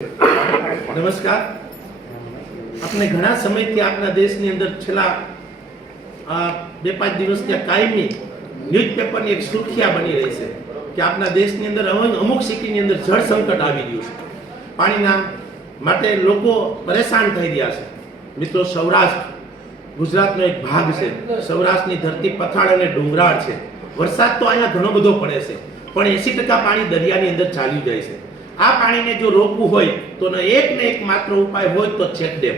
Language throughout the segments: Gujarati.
નમસ્કાર। આપણે ઘણા સમયથી આપણા દેશની અંદર છેલ્લા 2-5 દિવસથી કાયમી ન્યૂઝપેપરની એક સુર્ખિયા બની રહી છે કે આપણા દેશની અંદર અમુક સિટીની અંદર જળ સંકટ આવી ગયું છે। પાણીના માટે લોકો પરેશાન થઈ રહ્યા છે। મિત્રો, સૌરાષ્ટ્ર ગુજરાતનો એક ભાગ છે। સૌરાષ્ટ્રની ધરતી પથાળ અને ડુંગરાળ છે। વરસાદ તો અહીંયા ઘણો બધો પડે છે, પણ 80% પાણી દરિયાની અંદર ચાલ્યું જાય છે। આ પાણીને જો રોકવું હોય તો એક માત્ર ઉપાય હોય તો ચેકડેમ।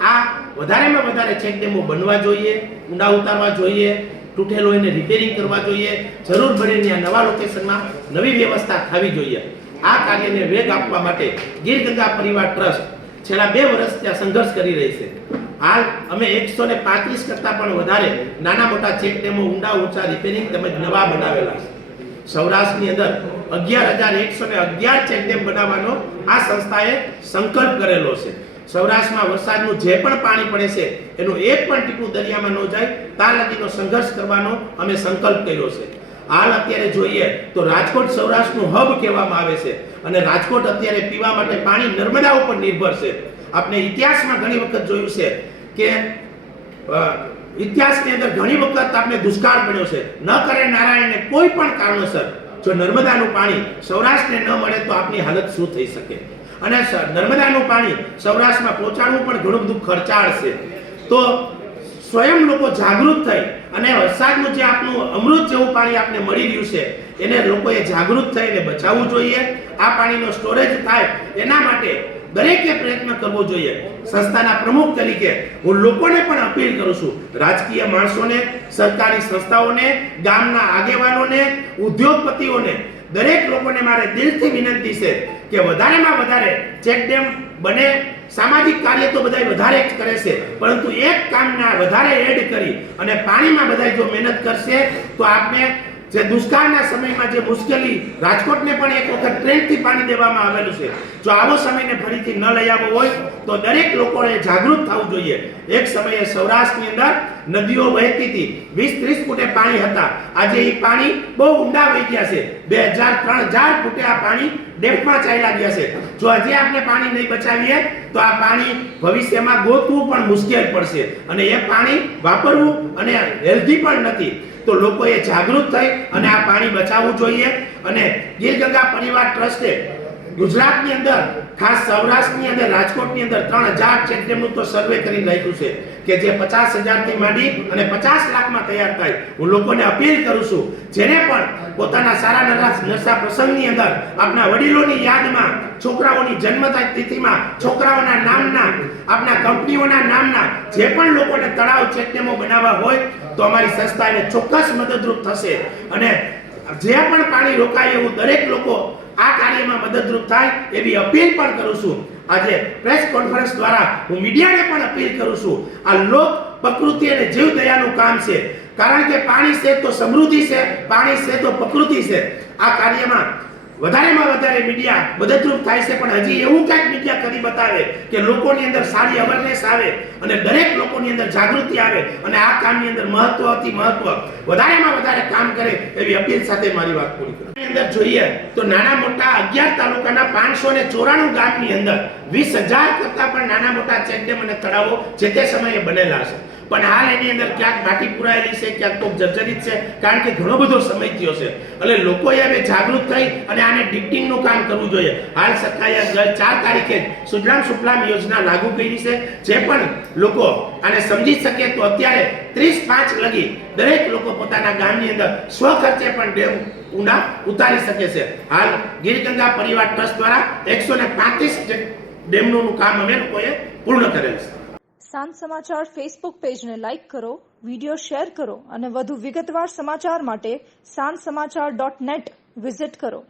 આ વધારેમાં વધારે ચેકડેમો બનવા જોઈએ, ઊંડા ઉતારવા જોઈએ, તૂટેલો એને રિપેરિંગ કરવા જોઈએ, જરૂર પડે ત્યાં નવા લોકેશનમાં નવી વ્યવસ્થા થવી જોઈએ। આ કાર્યને વેગ આપવા માટે ગીર ગંગા પરિવાર ટ્રસ્ટ છેલ્લા 2 વર્ષથી આ સંઘર્ષ કરી રહી છે। હાલ અમે 135 કરતા પણ વધારે નાના મોટા ચેકડેમો ઊંડા ઊંચા રિપેરિંગ તેમજ નવા બનાવેલા છે। સૌરાષ્ટ્રની અંદર 11,111 ચેકડેમ બનાવવાનો આ સંસ્થાએ સંકલ્પ કરેલો છે। સૌરાષ્ટ્રમાં વરસાદનું જે પણ પાણી પડે છે એનું એક પણ ટીપું દરિયામાં ન જાય ત્યાં લગીનો સંઘર્ષ કરવાનો અમે સંકલ્પ કર્યો છે। હાલ અત્યારે જોઈએ તો રાજકોટ સૌરાષ્ટ્રનું હબ કહેવામાં આવે છે અને રાજકોટ અત્યારે પીવા માટે પાણી નર્મદા ઉપર નિર્ભર છે। આપણે ઇતિહાસમાં ઘણી વખત જોયું છે કે ઇતિહાસની અંદર ઘણી વખત આપણે દુષ્કાળ પડ્યો છે। ન કરે નારાયણને કોઈ પણ કારણોસર જો નર્મદાનું પાણી સૌરાષ્ટ્રને ન મળે તો આપની હાલત શું થઈ શકે? અને નર્મદાનું પાણી સૌરાષ્ટ્રમાં પહોંચાડવું પણ ઘણું બધું ખર્ચાળ છે। તો સ્વયં લોકો જાગૃત થઈ અને વરસાદનું જે આપનું અમૃત જેવું પાણી આપને મળી રહ્યું છે એને લોકોએ જાગૃત થઈને બચાવવું જોઈએ। આ પાણીનો સ્ટોરેજ થાય એના માટે દરેકે પ્રયત્ન કરવો જોઈએ। સંસ્થાના પ્રમુખ તરીકે હું લોકોને પણ અપીલ કરું છું, રાજકીય માણસોને, સરકારી સંસ્થાઓને, ગામના આગેવાનોને, ઉદ્યોગપતિઓને, દરેક લોકોને મારે દિલથી વિનંતી છે કે વધારેમાં વધારે ચેકડેમ બને। સામાજિક કાર્ય તો બધા વધારે જ કરે છે, પરંતુ એક કામના વધારે એડ કરી અને પાણીમાં બધા જો મહેનત કરશે તો આપણે જે દુષ્કાળના સમયમાં જે મુશ્કેલી રાજકોટને પણ એક વખત ટ્રેનથી પાણી દેવામાં આવેલું છે, જો આવો સમયને ફરીથી ન લઈ આવવો હોય તો દરેક લોકોએ જાગૃત થવું જોઈએ। એક સમયે સૌરાષ્ટ્રની અંદર નદીઓ વહેતી હતી, 20-30 ફૂટે પાણી હતા, આજે એ પાણી બહુ ઊંડા વહી ગયા છે। 2,000-3,000 ફૂટે આ પાણી ડેપમાં ચાલ્યા ગયા છે। જો હજી આપણે પાણી નહીં બચાવીએ તો આ પાણી ભવિષ્યમાં ગોતવું પણ મુશ્કેલ પડશે અને એ પાણી વાપરવું અને હેલ્ધી પણ નથી। તો લોકોએ જાગૃત થઈ અને આ પાણી બચાવવું જોઈએ। અને ગીર ગંગા પરિવાર ટ્રસ્ટે ગુજરાતની અંદર, ખાસ સૌરાષ્ટ્રની અંદર, રાજકોટની અંદર 3,000 ચેકડેમનું તો સર્વે કરી રાખ્યું છે કે જે 50,000 થી માંડી અને 50 લાખમાં તૈયાર થાય। હું લોકોને અપીલ કરું છું, જેને પણ પોતાના સારા નશા પ્રસંગની અંદર આપણા વડીલોની યાદમાં, છોકરાઓની જન્મ તિથિમાં, છોકરાઓના નામના, આપણા કંપનીઓના નામના જે પણ લોકોને તળાવ ચેકડેમો બનાવવા હોય તો અમારી સંસ્થા એને ચોક્કસ મદદરૂપ થશે। અને જે પણ પાણી રોકાય એવું દરેક લોકો આ કાર્યમાં મદદરૂપ થાય એવી અપીલ પણ કરું છું। આજે પ્રેસ કોન્ફરન્સ દ્વારા હું મીડિયાને પણ અપીલ કરું છું, આ લોક પ્રકૃતિ અને જીવ દયાનું કામ છે, કારણ કે પાણી છે તો સમૃદ્ધિ છે, પાણી છે તો પ્રકૃતિ છે। આ કાર્યમાં વધારેમાં વધારે મીડિયા મદદરૂપ થાય છે, પણ હજી એવું કંઈક મીડિયા કરી બતાવે કે લોકોની અંદર સારી અવેરનેસ આવે અને દરેક લોકોની અંદર જાગૃતિ આવે અને આ કામની અંદર મહત્વ વધારેમાં વધારે કામ કરે એવી અપીલ સાથે મારી વાત પૂરી કરું। અંદર જોઈએ તો નાના મોટા 11 તાલુકાના 594 ગામની અંદર 20,000 કરતા પણ નાના મોટા ચેકડેમ અને તળાવો જે તે સમયે બનેલા છે, પણ હાલ એની અંદર ક્યાંક માટી પુરાયેલી છે, ક્યાંક તો જર્જરિત છે, કારણ કે ઘણો બધો સમય થયો છે। એટલે લોકોએ હવે જાગૃત થઈ અને આને ડિક્ટિંગનું કામ કરવું જોઈએ। હાલ સરકારે 4 તારીખે સુજલામ સુફલામ યોજના લાગુ કરી છે। જે પણ લોકો આને સમજી શકે તો અત્યારે 30/5 લગી દરેક લોકો પોતાના ગામની અંદર સ્વખર્ચે પણ ડેમ ઊંડા ઉતારી શકે છે। હાલ ગીર ગંગા પરિવાર ટ્રસ્ટ દ્વારા 135 ડેમનું કામ અમે લોકોએ પૂર્ણ કરેલ છે। સાંજ સમાચાર ફેસબુક પેજને લાઇક કરો, વિડીયો શેર કરો અને વધુ વિગતવાર સમાચાર માટે sanssamachar.net વિઝિટ કરો।